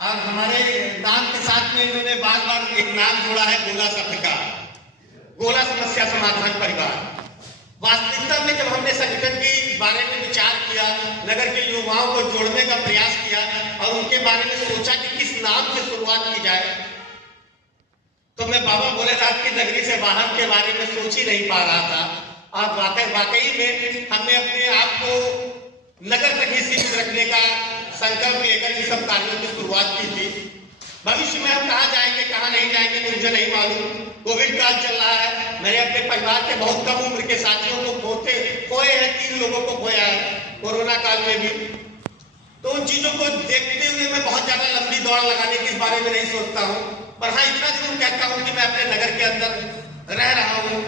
और हमारे नाम के साथ में इन्होंने बार बार एक नाम जोड़ा है गोला शब्द का, गोला समस्या समाधान परिवार। वास्तविकता में जब हमने संगठन के बारे में विचार किया, नगर के युवाओं को जोड़ने का प्रयास किया और उनके बारे में सोचा कि किस नाम से शुरुआत की जाए, तो मैं बाबा भोलेनाथ की नगरी से बाहर के बारे में सोच ही नहीं पा रहा था। और वाकई में हमने अपने आप को नगर तक ही सीमित रखने का संकल्प लेकर इन सब कार्यों की शुरुआत की थी। भविष्य में हम कहाँ जाएंगे कहाँ नहीं जाएंगे मुझे नहीं मालूम। कोविड काल चल रहा है, मैंने अपने परिवार के बहुत कम उम्र के साथियों को खोए हैं, 3 लोगों को खोया है कोरोना काल में भी। तो उन चीजों को देखते हुए मैं बहुत ज्यादा लंबी दौड़ लगाने के बारे में नहीं सोचता हूँ, पर हाँ इतना जरूर कहता हूँ कि मैं अपने नगर के अंदर रह रहा हूँ,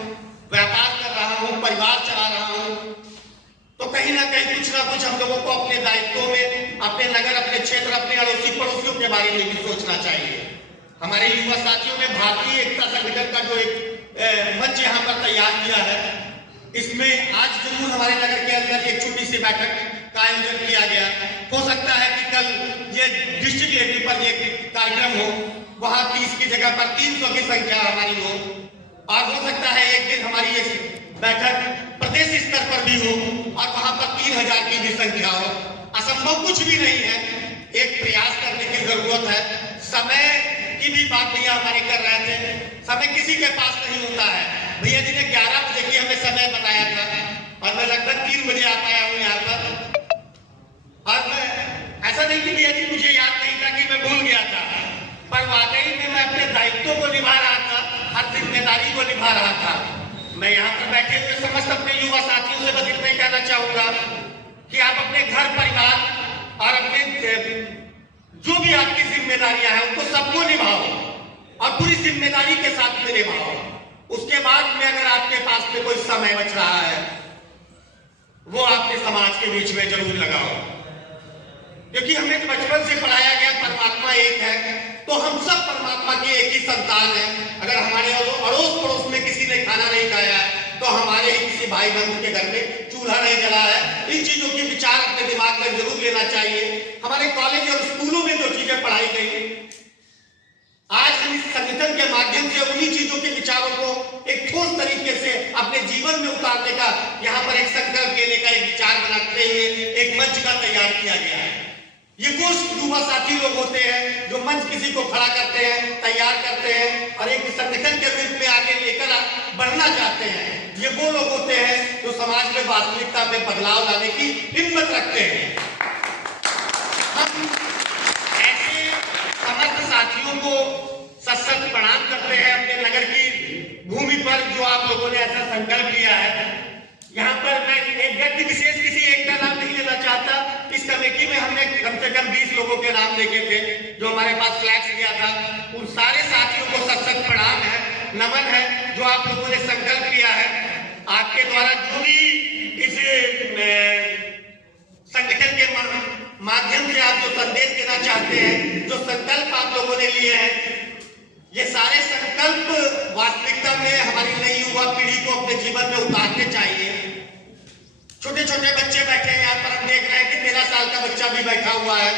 व्यापार कर रहा हूँ, परिवार चला रहा हूँ, तो कहीं ना कहीं कुछ ना कुछ हम लोगों को अपने दायित्वों में अपने नगर, अपने क्षेत्र, अपने अड़ोसी पड़ोसियों के बारे में भी सोचना चाहिए। हमारे युवा साथियों ने भारतीय एकता संगठन का जो एक मंच यहाँ पर तैयार किया है, इसमें आज जरूर हमारे नगर के अंदर एक छोटी सी बैठक का आयोजन किया गया। हो सकता है कि कल ये डिस्ट्रिक्ट लेवल पर ये कार्यक्रम हो, वहां 30 की जगह पर 300 की संख्या हमारी हो, और हो सकता है एक दिन हमारी ये बैठक प्रदेश स्तर पर भी हो और वहां पर 3000 की भी संख्या हो। असंभव कुछ भी नहीं है, एक प्रयास करने की जरूरत है। समय की भी बात भैया हमारे कर रहे थे, समय किसी के पास नहीं होता है। भैया जी ने 11 बजे की हमें समय बताया था और मैं लगभग 3 बजे आ पाया हूँ यहाँ पर। और मैं ऐसा नहीं कि भैया जी मुझे याद नहीं था कि मैं भूल गया था, पर वाकई में मैं अपने दायित्वों को निभा रहा था, हर जिम्मेदारी को निभा रहा था। मैं यहाँ पर बैठे हुए समस्त अपने युवा साथियों से बस इतना ही कहना चाहूंगा कि आप अपने घर परिवार और अपने जो भी आपकी जिम्मेदारियां हैं उनको सबको निभाओ और पूरी जिम्मेदारी के साथ में निभाओ। उसके बाद में अगर आपके पास में कोई समय बच रहा है वो आपके समाज के बीच में जरूर लगाओ, क्योंकि हमें बचपन से पढ़ाया गया परमात्मा एक है, तो हम सब परमात्मा के एक ही संतान हैं। अगर हमारे अड़ोस पड़ोस में किसी ने खाना नहीं खाया है तो हमारे ही किसी भाई बंधु के घर में चूल्हा नहीं जला है। इन चीजों के विचार अपने दिमाग में जरूर लेना चाहिए। हमारे कॉलेज और स्कूलों में जो चीजें पढ़ाई गई, आज हम इस संगठन के माध्यम से उन्हीं चीजों के विचारों को एक ठोस तरीके से अपने जीवन में उतारने का, यहाँ पर एक संकल्प लेने का एक विचार बनाते हुए एक मंच का तैयार किया गया है। ये वो युवा साथी लोग होते हैं जो मंच किसी को खड़ा करते हैं, तैयार करते हैं और एक संगठन के रूप में आगे लेकर बढ़ना चाहते हैं। ये वो लोग होते हैं जो समाज में वास्तविकता में बदलाव लाने की हिम्मत रखते हैं। हम ऐसे समस्त साथियों को सशक्त प्रणाम करते हैं अपने नगर की भूमि पर जो आप लोगों ने ऐसा संकल्प लिया है। यहाँ पर मैं एक व्यक्ति विशेष किसी एक का नाम नहीं लेना चाहता। इस कमेटी में हमने कम से कम 20 लोगों के नाम देखे थे जो हमारे पास फ्लैक्स दिया था। उन सारे साथियों को सशक्त प्रणाम है, नमन है जो आप लोगों ने संकल्प लिया है। आपके द्वारा जो भी इस संगठन के माध्यम से आप जो संदेश देना चाहते हैं, जो संकल्प आप लोगों ने लिए हैं, ये सारे संकल्प वास्तविकता में हमारी नई युवा पीढ़ी को अपने जीवन में उतारने चाहिए। छोटे छोटे बच्चे बैठे हैं यहाँ पर, हम देख रहे हैं कि 13 साल का बच्चा भी बैठा हुआ है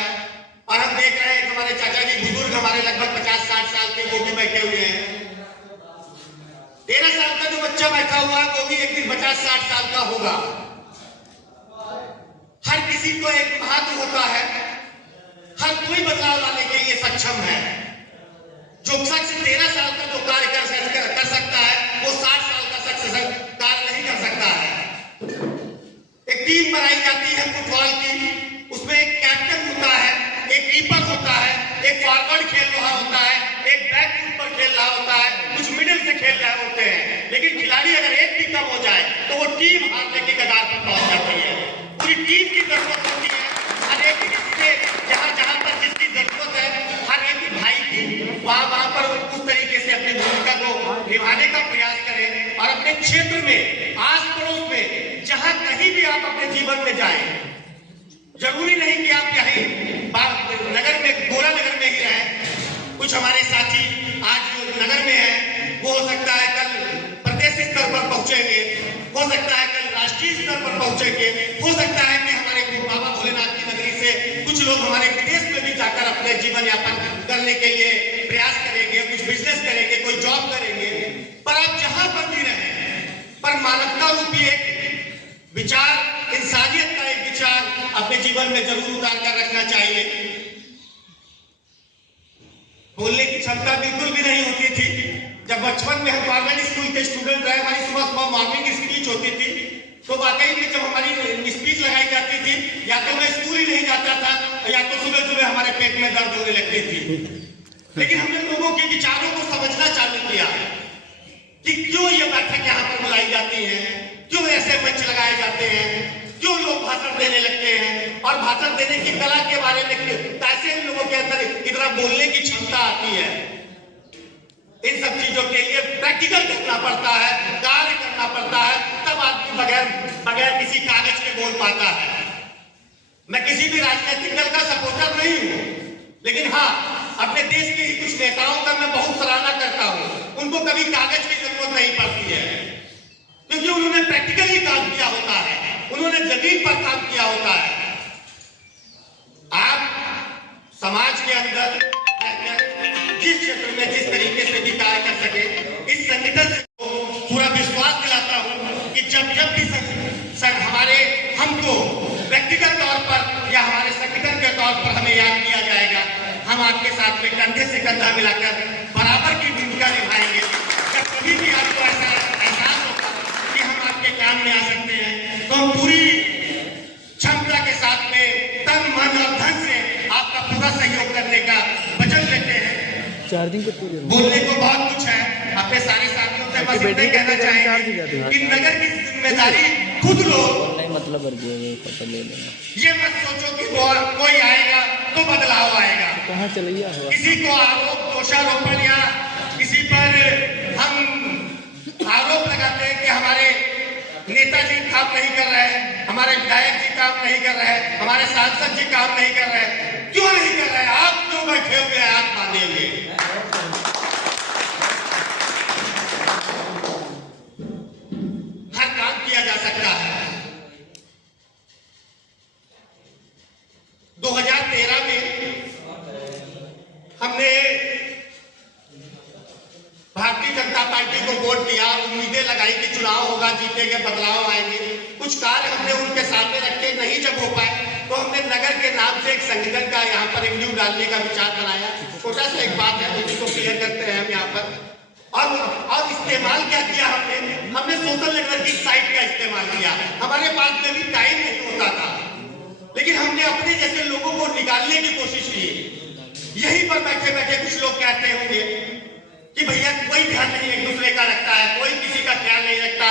और हम देख रहे हैं कि हमारे चाचा जी बुजुर्ग हमारे लगभग 50-60 साल के वो भी बैठे हुए हैं। 13 साल का जो बच्चा बैठा हुआ है वो भी एक दिन 50-60 साल का होगा। हर किसी को एक महत्व होता है, हर कोई बदलाव लाने के लिए सक्षम है। जो शख्स 13 साल का जो कार्य कर सकता है वो 60 साल का शख्स कार्य नहीं कर सकता है। एक टीम बनाई जाती है फुटबॉल की, उसमें एक कैप्टन होता है, एक कीपर होता है, एक फॉरवर्ड खेल रहा होता है, एक बैक फुट पर खेल रहा होता है, कुछ मिडिल से खेल रहे होते हैं। लेकिन खिलाड़ी अगर एक भी कम हो जाए तो वो टीम हारने की कगार पर पहुंच जाती है। पूरी टीम की जरूरत होती है। हर एक किसी जहां जहां पर जिसकी जरूरत है, हर एक भाई की वहां पर उस तरीके से अपनी भूमिका को निभाने का प्रयास करें और अपने क्षेत्र में, आस पड़ोस में, जहां कहीं भी आप अपने जीवन में जाएं, जरूरी नहीं कि आप कहीं नगर में, गोरा नगर में ही रहें। कुछ हमारे साथी आज जो नगर में हैं वो हो सकता है कल प्रदेश स्तर पर पहुंचेंगे, हो सकता है कल राष्ट्रीय स्तर पर पहुंचेंगे, हो सकता है कि हमारे बाबा भोलेनाथ की नगरी से कुछ लोग हमारे विदेश में भी जाकर अपने जीवन यापन करने के लिए प्रयास करेंगे, कुछ बिजनेस करेंगे, कोई जॉब करेंगे, पर आप जहां पर भी रहें, पर मानवता रूपी एक विचार, इंसानियत का एक विचार अपने जीवन में जरूर उतार कर रखना चाहिए। बोलने की क्षमता बिल्कुल भी नहीं होती थी। जब बचपन में हम गवर्नमेंट स्कूल के स्टूडेंट रहे, हमारी सुबह सुबह मॉर्निंग स्पीच होती थी, तो वाकई में जब हमारी स्पीच लगाई जाती थी, या तो मैं स्कूल ही नहीं जाता था, या तो सुबह सुबह हमारे पेट में दर्द होने लगती थी। लेकिन हमने लोगों के विचारों को समझना चालू किया कि क्यों ये बैठक यहाँ पर बुलाई जाती है, क्यों ऐसे मंच लगाए जाते हैं, क्यों लोग भाषण देने लगते हैं, और भाषण देने की कला के बारे में कैसे इन लोगों के अंदर इतना बोलने की क्षमता आती है। इन सब चीजों के लिए प्रैक्टिकल करना पड़ता है, कार्य करना पड़ता है, तब आदमी बगैर किसी कागज के बोल पाता है। मैं किसी भी राजनीतिक दल का सपोर्टर नहीं हूं, लेकिन हाँ, अपने देश के ही कुछ नेताओं का मैं बहुत सराहना करता हूं। उनको कभी कागज की जरूरत नहीं पड़ती है, क्योंकि उन्होंने प्रैक्टिकली काम किया होता है, उन्होंने जमीन पर काम किया होता है। आप समाज के अंदर जिस क्षेत्र में जिस तरीके से भी कार्य कर सके, इस संगठन से पूरा विश्वास दिलाता हूं कि जब भी हमारे हमको व्यक्तिगत तौर पर या हमारे संगठन के तौर पर हमें याद किया जाएगा, हम आपके साथ में कंधे से कंधा मिलाकर बराबर की भूमिका निभाएंगे। जब कभी भी आपको ऐसा एहसास होगा कि हम आपके काम में आ सकते हैं, तो हम पूरी क्षमता के साथ में तन मन और धन से आपका पूरा सहयोग करने का वचन लेते हैं। बोलने को बहुत कुछ है, अपने सारे साथियों से बस इतना कहना चाहेंगे कि नगर की जिम्मेदारी खुद लो। मतलब ये मत सोचो कि कोई आएगा तो बदलाव आएगा। कहाँ चलिए किसी को आरोप दोषारोपण या किसी पर हम आरोप लगाते हैं कि हमारे नेताजी काम नहीं कर रहे हैं, हमारे विधायक जी काम नहीं कर रहे हैं, हमारे सांसद जी काम नहीं कर रहे हैं। क्यों नहीं कर रहे हैं? आप क्यों बैठे हुए हैं? आप मानेंगे। हर काम किया जा सकता है। 2013 में हमने भारतीय जनता पार्टी को वोट दिया, उम्मीदें लगाई कि चुनाव होगा, जीतेंगे, बदलाव आएंगे। कुछ कार्य हमने उनके सामने रखे, नहीं जब हो पाए तो हमने नगर के नाम से एक संगठन का यहाँ पर एक न्यू डालने का विचार बनाया। छोटा सा एक बात है, उसी को क्लियर करते हैं हम यहाँ पर। और इस्तेमाल क्या किया हमने सोशल नेटवर्किंग साइट का इस्तेमाल किया। हमारे पास में भी टाइम नहीं होता था, लेकिन हमने अपने जैसे लोगों को निकालने की कोशिश की। यहीं पर बैठे बैठे कुछ लोग कहते होंगे कि भैया कोई ध्यान नहीं एक दूसरे का रखता है, कोई किसी का ख्याल नहीं रखता,